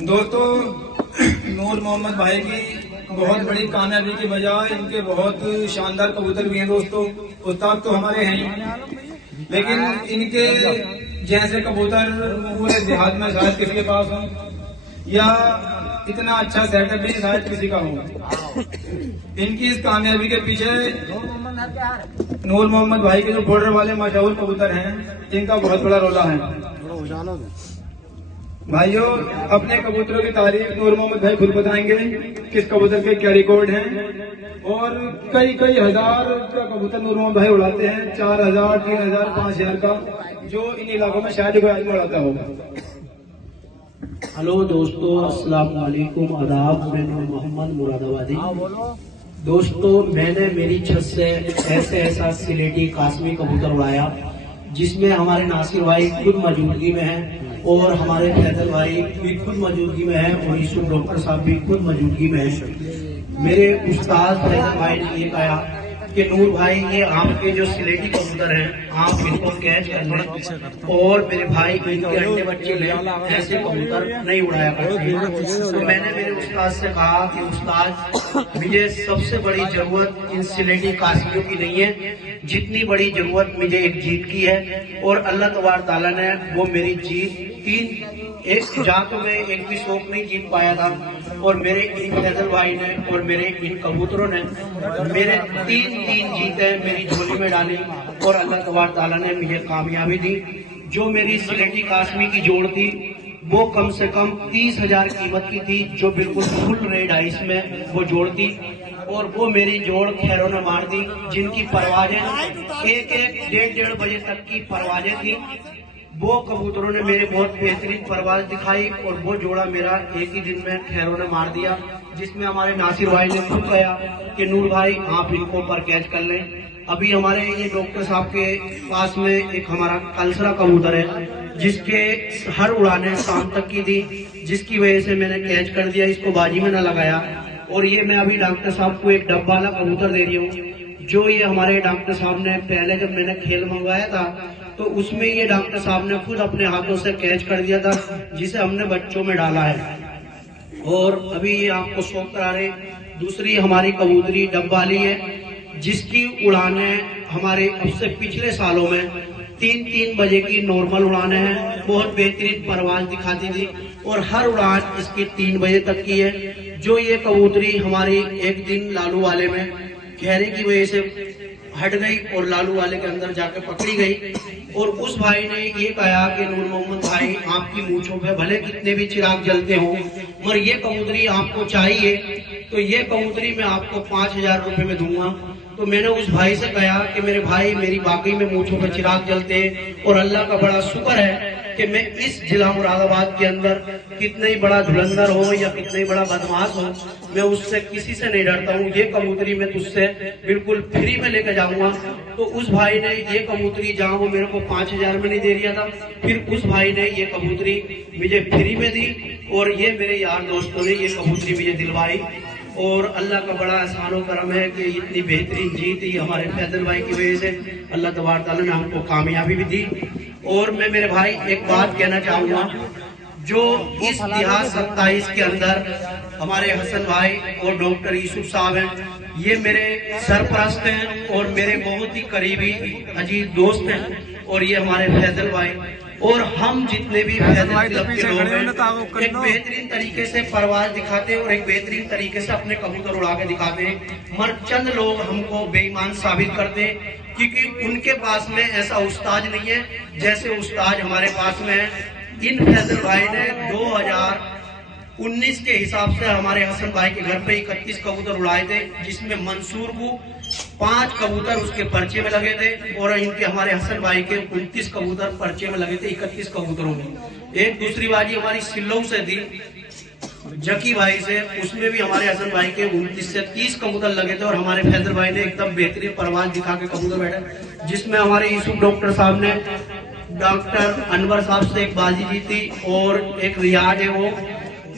दोस्तों, नूर मोहम्मद भाई की बहुत बड़ी कामयाबी की बजाय इनके बहुत शानदार कबूतर भी हैं। दोस्तों, उस्ताद तो हमारे हैं, लेकिन इनके जैसे कबूतर पूरे देहात में शायद किसी के पास हो, या इतना अच्छा सेटअप भी शायद किसी का हो। इनकी इस कामयाबी के पीछे नूर मोहम्मद भाई के जो बॉर्डर वाले मशहूर कबूतर हैं, इनका बहुत बड़ा रोला है। भाइयों, अपने कबूतरों की तारीफ नूर मोहम्मद भाई खुद बताएंगे, किस कबूतर के क्या रिकॉर्ड हैं, और कई कई हजार का कबूतर नूर मोहम्मद भाई उड़ाते हैं। 4000, 3000, 5000 का, जो इन इलाकों में शायद कोई आदमी उड़ाता होगा। हेलो दोस्तों, अस्सलाम वालेकुम, आदाब। मैं नूर मोहम्मद मुरादाबादी। दोस्तों, मैंने मेरी छत से ऐसा सिलेटी काश्मी कबूतर उड़ाया, जिसमें हमारे नासिर भाई खुद मौजूदगी में है और हमारे फैजल भाई भी खुद मौजूदगी में है और यूसुफ डॉक्टर साहब भी खुद मौजूदगी में है। मेरे उस्ताद फैजल भाई ने ये कहा कि नूर भाई, ये आपके जो सिलेटी कबूतर हैं, आप इनको कैच कर लें और मेरे भाई इनके अंडे बच्चे ले, ऐसे कबूतर नहीं उड़ाया करते। तो मैंने मेरे उस्ताद से कहा कि उस्ताद, मुझे सबसे बड़ी जरूरत इन सिलेटी काश्मियों की नहीं है, जितनी बड़ी जरूरत मुझे एक जीत की है, और अल्लाह तबारक ताला ने वो मेरी जीत एक जातों में एक भी शौक नहीं जीत पाया था, और मेरे इन फैजल भाई ने और मेरे इन कबूतरों ने मेरे तीन जीतें मेरी झोली में डाली, और अल्लाह तबारक ताला ने मुझे कामयाबी दी। जो मेरी सिलेटी काश्मी की जोड़ थी, वो कम से कम 30,000 कीमत की थी, जो बिल्कुल फुल रेड आइस में वो जोड़ थी, और वो मेरी जोड़ खैरों ने मार दी, जिनकी परवाजें एक 1:30 बजे तक की परवाजें थी। वो कबूतरों ने मेरे बहुत बेहतरीन परवाज दिखाई, और वो जोड़ा मेरा एक ही दिन में खैरों ने मार दिया, जिसमें हमारे नासिर भाई ने खुद कहा कि नूर भाई, आप इनको पर कैच कर लें। अभी हमारे ये डॉक्टर साहब के पास में एक हमारा कलसरा कबूतर है, जिसके हर उड़ाने शाम तक की थी, जिसकी वजह से मैंने कैच कर दिया, इसको बाजी में न लगाया। और ये मैं अभी डॉक्टर साहब को एक डब्बा वाला कबूतर दे रही हूँ, जो ये हमारे डॉक्टर साहब ने पहले जब मैंने खेल मंगवाया था, तो उसमें ये डॉक्टर साहब ने खुद अपने हाथों से कैच कर दिया था, जिसे हमने बच्चों में डाला है। और अभी ये आपको शौक करा रहे, दूसरी हमारी कबूतरी डब्बाली है, जिसकी उड़ाने हमारे अब से पिछले सालों में 3 बजे की नॉर्मल उड़ाने हैं, बहुत बेहतरीन परवाज दिखाती थी, और हर उड़ान इसकी 3 बजे तक की है। जो ये कबूतरी हमारी एक दिन लालू वाले में घेरे की वजह से हट गई और लालू वाले के अंदर जाकर पकड़ी गई, और उस भाई ने ये कहा कि नूर मोहम्मद भाई, आपकी मूंछों पे भले कितने भी चिराग जलते हो, मगर ये कबूतरी आपको चाहिए, तो ये कबूतरी मैं आपको 5,000 रुपए में दूंगा। तो मैंने उस भाई से कहा कि मेरे भाई, मेरी वाकई में मूंछों पे चिराग जलते हैं, और अल्लाह का बड़ा शुक्र है कि मैं इस जिला मुरादाबाद के अंदर कितना ही बड़ा धुरंधर हो या कितना ही बड़ा बदमाश हो, मैं उससे किसी से नहीं डरता हूँ। ये कबूतरी मैं तुझसे बिल्कुल फ्री में लेकर जाऊंगा। तो उस भाई ने ये कबूतरी, जहाँ वो मेरे को 5,000 में नहीं दे रहा था, फिर उस भाई ने ये कबूतरी मुझे फ्री में दी, और ये मेरे यार दोस्तों ने ये कबूतरी मुझे दिलवाई, और अल्लाह का बड़ा एहसान व करम है कि इतनी बेहतरीन जीत ही हमारे फैजल भाई की वजह से अल्लाह तबारक ताला ने हमको कामयाबी भी दी। और मैं मेरे भाई एक बात कहना चाहूंगा, जो इस इतिहास 27 के अंदर हमारे हसन भाई और डॉक्टर यूसुफ साहब हैं, ये मेरे सरपरस्त हैं और मेरे बहुत ही करीबी अजीज दोस्त हैं, और ये हमारे फैजल भाई, और हम जितने भी फैजल क्लब के लोग हैं, एक बेहतरीन तरीके से परवाज दिखाते हैं और एक बेहतरीन तरीके से अपने कबूतर उड़ा के दिखाते हैं। मगर चंद लोग हमको बेईमान साबित करते हैं, क्योंकि उनके पास में ऐसा उस्ताद नहीं है जैसे उस्ताद हमारे पास में है। इन फैजल भाई ने 2019 के हिसाब से हमारे हसन भाई के घर पे 31 कबूतर उड़ाए थे, जिसमें मंसूर को 5 कबूतर उसके पर्चे में लगे थे, और इनके हमारे हसन भाई के 29 कबूतर पर्चे में लगे थे 31 कबूतरों में। एक दूसरी बाजी हमारी सिल्लों से थी, जकी भाई से, उसमें भी हमारे हसन भाई के 29 से 30 कबूतर लगे थे, और हमारे फैजल भाई ने एकदम बेहतरीन परवाज दिखा के कबूतर बैठे, जिसमें हमारे यूसुफ डॉक्टर साहब ने डॉक्टर अनवर साहब से एक बाजी जीती, और एक रियाज है वो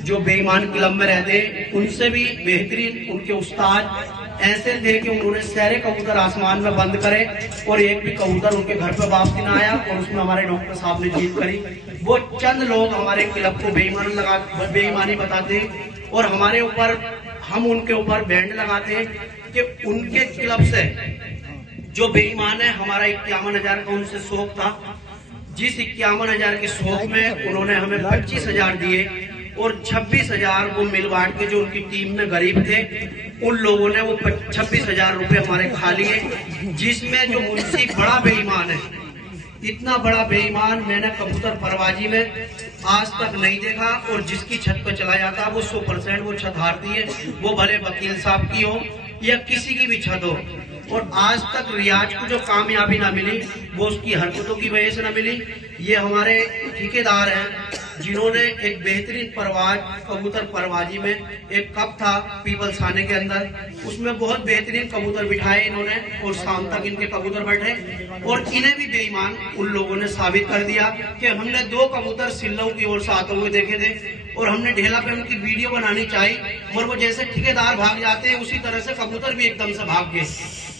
जो बेईमान क्लब में रहते हैं, उनसे भी बेहतरीन उनके उस्ताद ऐसे थे कि उन्होंने सारे कबूतर आसमान में बंद करे, और एक भी कबूतर उनके घर पर वापसी ना आया, और उसमें हमारे डॉक्टर साहब ने जीत करी। वो चंद लोग हमारे क्लब को बेईमानी बताते हैं और हमारे ऊपर, हम उनके ऊपर बैंड लगाते हैं कि उनके क्लब से जो बेईमान है, हमारा 51,000 का उनसे शौक था। जिस 51,000 के शौक में उन्होंने हमें 25,000 दिए और 26,000 वो मिल बांट के, जो उनकी टीम में गरीब थे, उन लोगों ने वो 26,000 रुपए हमारे खा लिए। जिसमें जो मुंशी बड़ा बेईमान है, इतना बड़ा बेईमान मैंने कबूतर परवाजी में आज तक नहीं देखा। और जिसकी छत पर चला जाता वो 100% वो छत हारती है, वो भले वकील साहब की हो या किसी की भी छत हो। और आज तक रियाज को जो कामयाबी ना मिली वो उसकी हरकतों की वजह से ना मिली। ये हमारे ठेकेदार हैं जिन्होंने एक बेहतरीन परवाज, कबूतर परवाजी में एक कप था पीपल्स खाने के अंदर, उसमें बहुत बेहतरीन कबूतर बिठाए इन्होंने और शाम तक इनके कबूतर बैठे। और इन्हें भी बेईमान उन लोगों ने साबित कर दिया कि हमने 2 कबूतर सिल्लों की ओर से आते हुए देखे थे और हमने ढेला पे उनकी वीडियो बनानी चाहिए, और वो जैसे ठेकेदार भाग जाते हैं उसी तरह से कबूतर भी एकदम से भाग गए।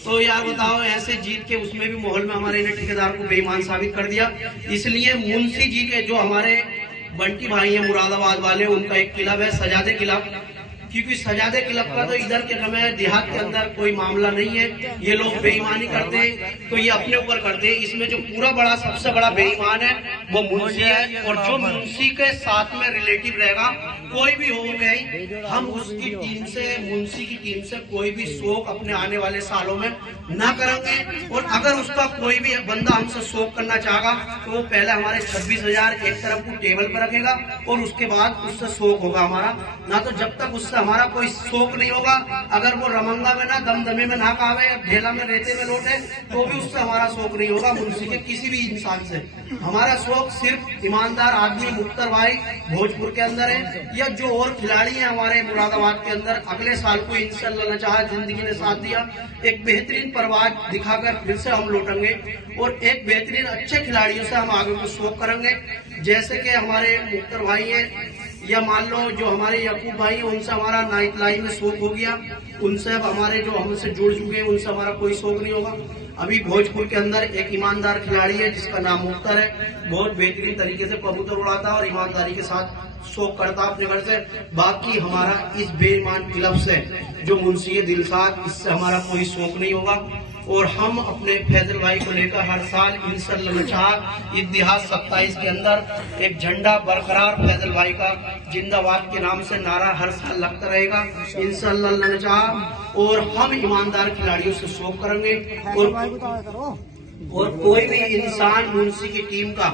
तो यार बताओ, ऐसे जीत के उसमें भी माहौल में हमारे इन्हें ठेकेदार को बेईमान साबित कर दिया। इसलिए मुंशी जी के जो हमारे बंटी भाई है मुरादाबाद वाले, उनका एक क्लब है सजादे क्लब, क्योंकि सजादे क्लब का तो इधर के समय देहात के अंदर कोई मामला नहीं है। ये लोग बेईमानी करते हैं तो ये अपने ऊपर करते हैं। इसमें जो पूरा बड़ा, सबसे बड़ा बेईमान है वो मुंशी है, और जो मुंशी के साथ में रिलेटिव रहेगा, कोई भी हो गए, हम उसकी टीम से, मुंशी की टीम से कोई भी शौक अपने आने वाले सालों में ना करेंगे। और अगर उसका कोई भी बंदा हमसे शौक करना चाहेगा तो वो पहले हमारे 26,000 एक तरफ को टेबल पर रखेगा और उसके बाद उससे शौक होगा हमारा। ना तो जब तक उससे हमारा कोई शौक नहीं होगा, अगर वो रमंगा में ना, दमदमे में ना खावे, ढेला में रेते में लौटे, तो भी उससे हमारा शौक नहीं होगा। मुंशी के किसी भी इंसान से हमारा शौक सिर्फ ईमानदार आदमी मुख्तर भाई भोजपुर के अंदर है, या जो और खिलाड़ी हैं हमारे मुरादाबाद के अंदर। अगले साल को इंशाअल्लाह चाहे जिंदगी ने साथ दिया, एक बेहतरीन परवाज दिखाकर फिर से हम लौटेंगे और एक बेहतरीन अच्छे खिलाड़ियों से हम आगे को शौक करेंगे। जैसे कि हमारे मुख्तर भाई हैं, या मान लो जो हमारे यकूब भाई हैं, उनसे हमारा नाइट लाइन में शौक हो गया, उनसे अब हमारे जो हमसे जुड़ चुके हैं उनसे हमारा कोई शौक नहीं होगा। अभी भोजपुर के अंदर एक ईमानदार खिलाड़ी है जिसका नाम मुख्तर है, बहुत बेहतरीन तरीके से कबूतर उड़ाता है और ईमानदारी के साथ शौक करता अपने घर से। बाकी हमारा इस बेईमान क्लब से जो मुंशी दिलसाद, इससे हमारा कोई शौक नहीं होगा। और हम अपने फैजल भाई को लेकर हर साल इंशाअल्लाह इतिहास 27 के अंदर एक झंडा बरकरार फैजल भाई का जिंदाबाद के नाम से नारा हर साल लगता रहेगा इंशाअल्लाह। और हम ईमानदार खिलाड़ियों से शौक करेंगे और कोई भी इंसान मुंशी की टीम का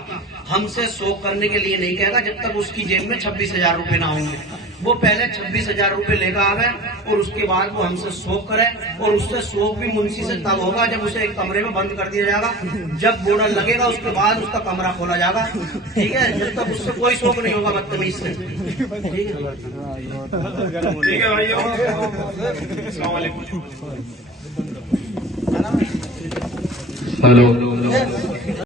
हमसे शौक करने के लिए नहीं कहेगा जब तक उसकी जेब में 26,000 रुपए ना होंगे। वो पहले 26,000 रुपए लेकर आवे और उसके बाद वो हमसे शौक करे। और उससे शौक भी मुंशी से तब होगा जब उसे एक कमरे में बंद कर दिया जाएगा, जब बॉर्डर लगेगा उसके बाद उसका कमरा खोला जाएगा, ठीक है। जब तक उससे कोई शौक नहीं होगा बदतमीज से, ठीक है भाइयों, अस्सलाम वालेकुम। हेलो।